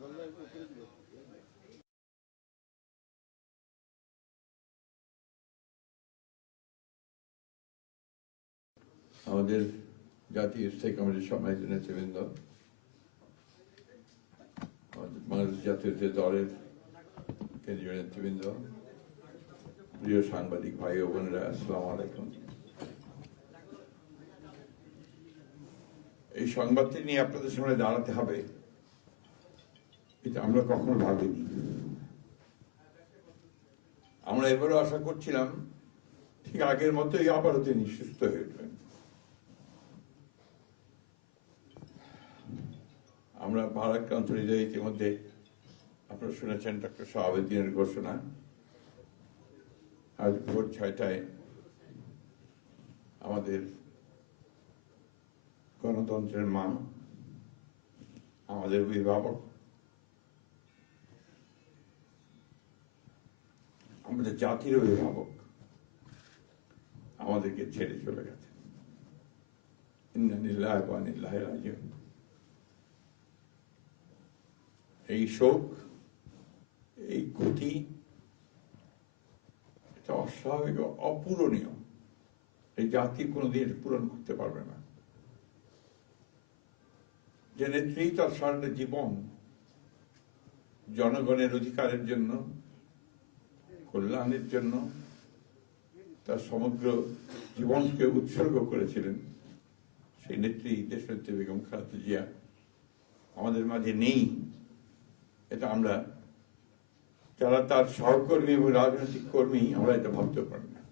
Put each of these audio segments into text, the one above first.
আমাদের জাতীয় স্থায়ী কমিটির সম্মানিত নেতৃবৃন্দ বাংলাদেশ জাতীয় যে দলের কেন্দ্রীয় নেতৃবৃন্দ প্রিয় সাংবাদিক ভাই ও বোনেরা আসসালাম আলাইকুম এই সংবাদটি নিয়ে আপনাদের সামনে দাঁড়াতে হবে কিন্তু আমরা কখনো ভাবিনি আমরা এবারও আশা করছিলাম ঠিক আগের মতোই আবারও তিনি সুস্থ হয়ে উঠবেন আমরা ভারাক্রান্ত হৃদয়ে ইতিমধ্যে আপনারা শুনেছেন ডক্টর শাহাবুদ্দিনের ঘোষণা আজ ভোর ছয়টায় আমাদের গণতন্ত্রের মা আমাদের অভিভাবক আমাদের জাতির অভিভাবক আমাদেরকে ছেড়ে চলে গেছে এই শোক এই ক্ষতি এটা অস্বাভাবিক অপূরণীয় এই জাতি কোনোদিন পূরণ করতে পারবে না যে নেত্রী তার সারাটা জীবন জনগণের অধিকারের জন্য কল্যাণের জন্য তার সমগ্র জীবনকে উৎসর্গ করেছিলেন সেই নেত্রী দেশনেত্রী বেগম খালেদা জিয়া আমাদের মাঝে নেই এটা আমরা যারা তার সহকর্মী এবং রাজনৈতিক কর্মী আমরা এটা ভাবতে পারি না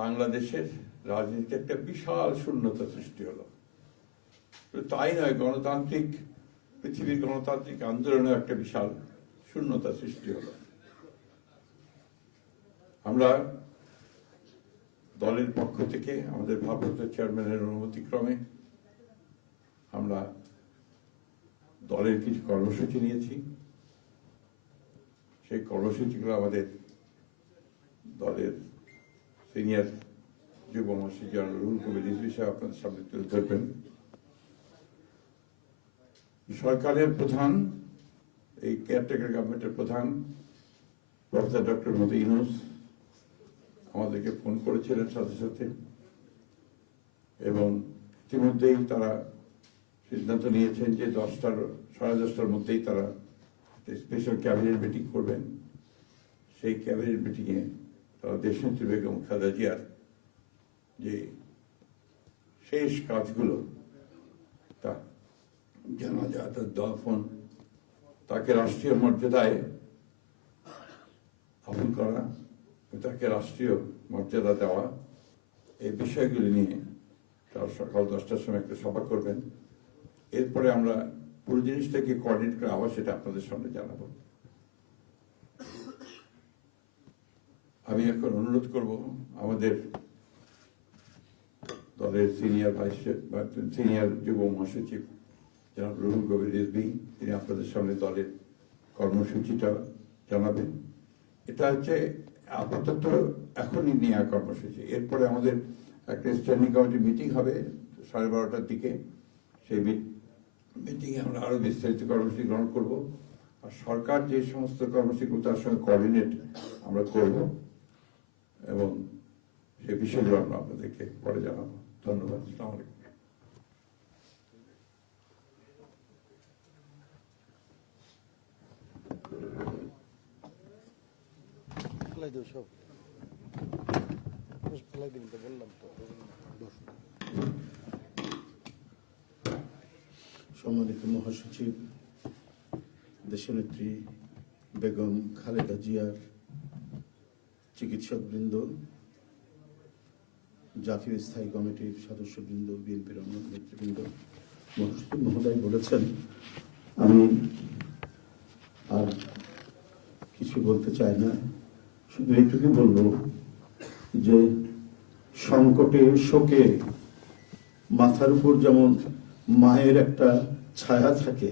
বাংলাদেশের রাজনীতিতে একটা বিশাল শূন্যতা সৃষ্টি হলো তাই নয় গণতান্ত্রিক পৃথিবীর গণতান্ত্রিক আন্দোলনে একটা বিশাল শূন্যতা সৃষ্টি হলো আমরা দলের পক্ষ থেকে আমাদের ভারপ্রাপ্ত চেয়ারম্যানের অনুমতিক্রমে আমরা দলের কিছু কর্মসূচি নিয়েছি সেই কর্মসূচিগুলো আমাদের দলের সিনিয়র যুব মহাশী জেনারেল রুল কবির বিষয়ে আপনাদের সামনে তুলে ধরবেন সরকারের প্রধান এই কেয়ারটেকার গভর্নমেন্টের প্রধান প্রফেসর ডক্টর মোদী ইউনুস আমাদেরকে ফোন করেছিলেন সাথে সাথে এবং ইতিমধ্যেই তারা সিদ্ধান্ত নিয়েছেন যে দশটার সাড়ে দশটার মধ্যেই তারা স্পেশাল ক্যাবিনেট মিটিং করবেন সেই ক্যাবিনেট মিটিংয়ে তারা দেশনেত্রী বেগম খালেদা জিয়ার যে শেষ কাজগুলো তা জানা যায় তার দফন তাকে রাষ্ট্রীয় মর্যাদায় আপন করা তাকে রাষ্ট্রীয় মর্যাদা দেওয়া এই বিষয়গুলি নিয়ে তারা সকাল দশটার সময় একটা সভা করবেন এরপরে আমরা পুরো জিনিসটাকে কোঅর্ডিনেট করে আবার সেটা আপনাদের সামনে জানাবো আমি এখন অনুরোধ করব আমাদের দলের সিনিয়র ভাইস সিনিয়র যুব মহাসচিব যেন রুহুল কবির রিজবি তিনি আপনাদের সামনে দলের কর্মসূচিটা জানাবেন এটা হচ্ছে আপাতত এখনই নেওয়া কর্মসূচি এরপরে আমাদের একটা স্ট্যান্ডিং কমিটি মিটিং হবে সাড়ে বারোটার দিকে সেই মিটিংয়ে আমরা আরও বিস্তারিত কর্মসূচি গ্রহণ করব আর সরকার যে সমস্ত কর্মসূচিগুলো তার সঙ্গে কোঅর্ডিনেট আমরা করব এবং সে বিষয়গুলো আমরা আপনাদেরকে পরে জানাবো ধন্যবাদ আসসালামু আলাইকুম সম্মানিত মহাসচিব দেশনেত্রী বেগম খালেদা জিয়ার চিকিৎসকবৃন্দ জাতীয় স্থায়ী কমিটির সদস্যবৃন্দ বিএনপির অন্য নেতৃবৃন্দ মহোদয় বলেছেন আমি আর কিছু বলতে চাই না শুধু এইটুকু বলবো যে সংকটে শোকে মাথার উপর যেমন মায়ের একটা ছায়া থাকে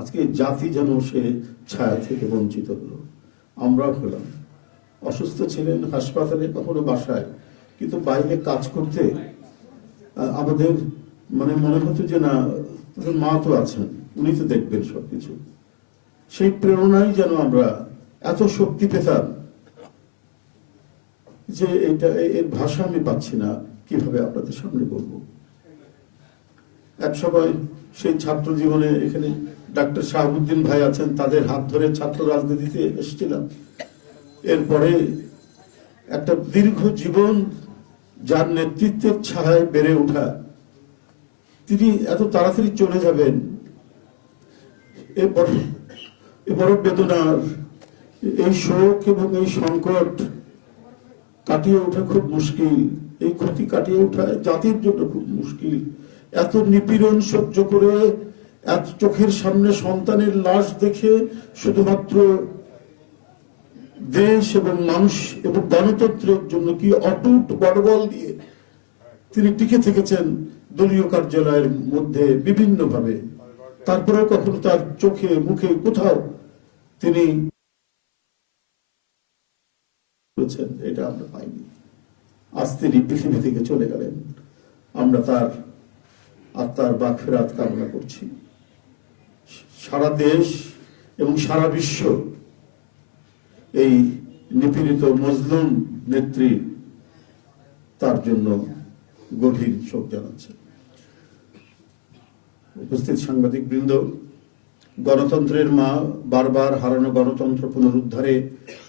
আজকে জাতি যেন সে ছায়া থেকে বঞ্চিত হলো আমরা হলাম অসুস্থ ছিলেন হাসপাতালে কখনো বাসায় কিন্তু বাইরে কাজ করতে আমাদের মানে মনে হতো যে না মা তো আছেন উনি তো দেখবেন সবকিছু সেই প্রেরণাই যেন আমরা এত শক্তি পেতাম যে এটা এর ভাষা আমি পাচ্ছি না কিভাবে আপনাদের সামনে বলবো এক সময় সেই ছাত্র জীবনে এখানে ডাক্তার শাহাবুদ্দিন ভাই আছেন তাদের হাত ধরে ছাত্র রাজনীতিতে এসেছিলাম এরপরে একটা দীর্ঘ জীবন যার নেতৃত্বের ছায় বেড়ে ওঠা তিনি এত তাড়াতাড়ি চলে যাবেন এ বড় বেদনার এই শোক এবং এই সংকট কাটিয়ে ওঠা খুব মুশকিল এই ক্ষতি কাটিয়ে ওঠা জাতির জন্য খুব মুশকিল এত নিপীড়ন সহ্য করে এত চোখের সামনে সন্তানের লাশ দেখে শুধুমাত্র দেশ এবং মানুষ এবং গণতন্ত্রের জন্য কি অটুট বড়বল দিয়ে তিনি টিকে থেকেছেন দলীয় কার্যালয়ের মধ্যে বিভিন্নভাবে তারপরেও কখনো তার চোখে মুখে কোথাও তিনি বলছেন এটা আমরা পাইনি আজ তিনি পৃথিবী থেকে চলে গেলেন আমরা তার আত্মার বাক ফেরাত কামনা করছি সারা দেশ এবং সারা বিশ্ব এই নিপীড়িত মজলুম নেত্রী তার জন্য গভীর শোক জানাচ্ছে উপস্থিত সাংবাদিক বৃন্দ গণতন্ত্রের মা বারবার হারানো গণতন্ত্র পুনরুদ্ধারে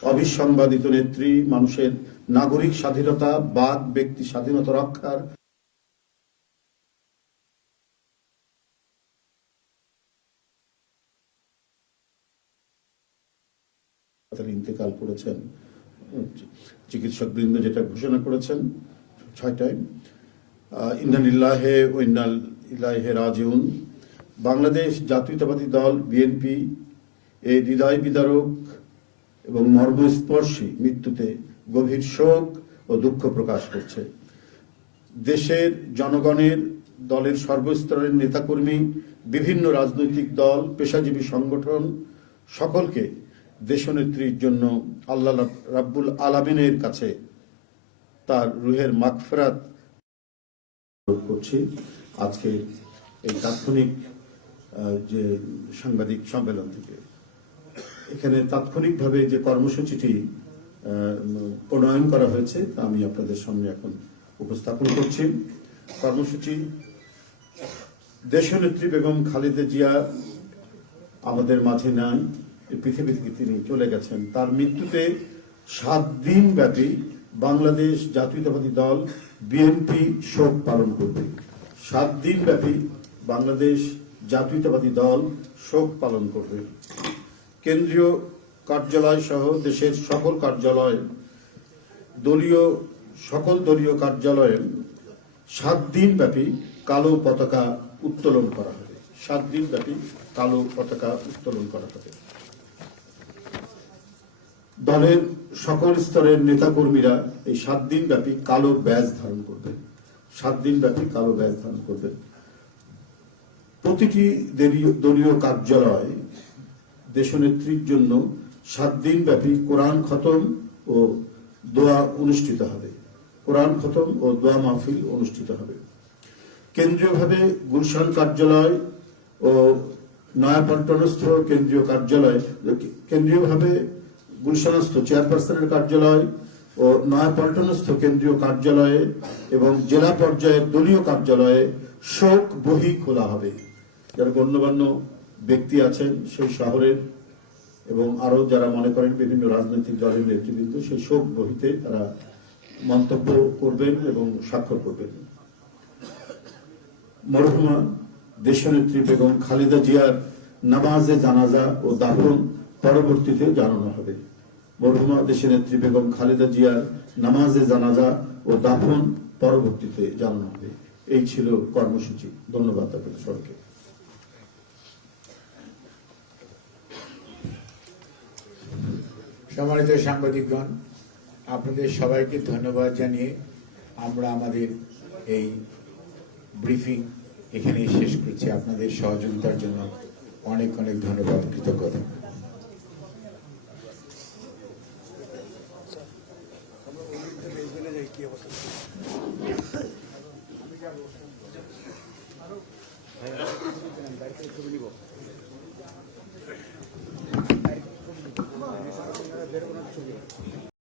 অবিসংবাদিত নেত্রী মানুষের নাগরিক স্বাধীনতা বাদ ব্যক্তি স্বাধীনতা রক্ষার ইন্তেকাল করেছেন চিকিৎসক বৃন্দ যেটা ঘোষণা করেছেন ছয়টায় ইন্দানিল্লাহে ইন্দাল ইলাহে রাজিউন বাংলাদেশ জাতীয়তাবাদী দল বিএনপি এই হৃদয় বিদারক এবং মর্মস্পর্শী মৃত্যুতে গভীর শোক ও দুঃখ প্রকাশ করছে দেশের জনগণের দলের সর্বস্তরের নেতাকর্মী বিভিন্ন রাজনৈতিক দল পেশাজীবী সংগঠন সকলকে দেশনেত্রীর জন্য আল্লাহ রাব্বুল আলমিনের কাছে তার রুহের মাকফরাত করছি আজকে এই তাৎক্ষণিক যে সাংবাদিক সম্মেলন থেকে এখানে তাৎক্ষণিকভাবে যে কর্মসূচিটি প্রণয়ন করা হয়েছে তা আমি আপনাদের সামনে এখন উপস্থাপন করছি কর্মসূচি দেশনেত্রী বেগম খালেদা জিয়া আমাদের মাঝে নেন পৃথিবী থেকে তিনি চলে গেছেন তার মৃত্যুতে সাত দিন ব্যাপী বাংলাদেশ জাতীয়তাবাদী দল বিএনপি শোক পালন করবে সাত দিন ব্যাপী বাংলাদেশ জাতীয়তাবাদী দল শোক পালন করবে কেন্দ্রীয় কার্যালয় সহ দেশের সকল কার্যালয় দলীয় সকল দলীয় কার্যালয়ে সাত দিন ব্যাপী কালো পতাকা উত্তোলন করা হবে সাত দিন ব্যাপী কালো পতাকা উত্তোলন করা হবে দলের সকল স্তরের নেতাকর্মীরা এই সাত দিন ব্যাপী কালো ব্যাজ ধারণ করবে সাত দিন ব্যাপী কালো ব্যাজ ধারণ করবে প্রতিটি দলীয় কার্যালয় দেশনেত্রীর জন্য সাত দিন ব্যাপী কোরআন খতম ও দোয়া অনুষ্ঠিত হবে কোরআন খতম ও দোয়া মাহফিল অনুষ্ঠিত হবে কেন্দ্রীয়ভাবে গুলশান কার্যালয় ও নয়াপল্টনস্থ কেন্দ্রীয় কার্যালয় কেন্দ্রীয়ভাবে গুলশানস্থ চেয়ারপারসনের কার্যালয় ও নয়াপল্টনস্থ কেন্দ্রীয় কার্যালয়ে এবং জেলা পর্যায়ের দলীয় কার্যালয়ে শোক বহি খোলা হবে যারা গণ্যমান্য ব্যক্তি আছেন সেই শহরের এবং আরও যারা মনে করেন বিভিন্ন রাজনৈতিক দলের নেতৃবৃন্দ সেই শোক বহিতে তারা মন্তব্য করবেন এবং স্বাক্ষর করবেন মরহুমা দেশনেত্রী বেগম খালেদা জিয়ার নামাজে জানাজা ও দাফন পরবর্তীতে জানানো হবে মরহুমা দেশনেত্রী বেগম খালেদা জিয়ার নামাজে জানাজা ও দাফন পরবর্তীতে জানানো হবে এই ছিল কর্মসূচি ধন্যবাদ আপনাদের সরকার সম্মানিত সাংবাদিকগণ আপনাদের সবাইকে ধন্যবাদ জানিয়ে আমরা আমাদের এই ব্রিফিং এখানেই শেষ করছি আপনাদের সহযোগিতার জন্য অনেক অনেক ধন্যবাদ কৃতজ্ঞতা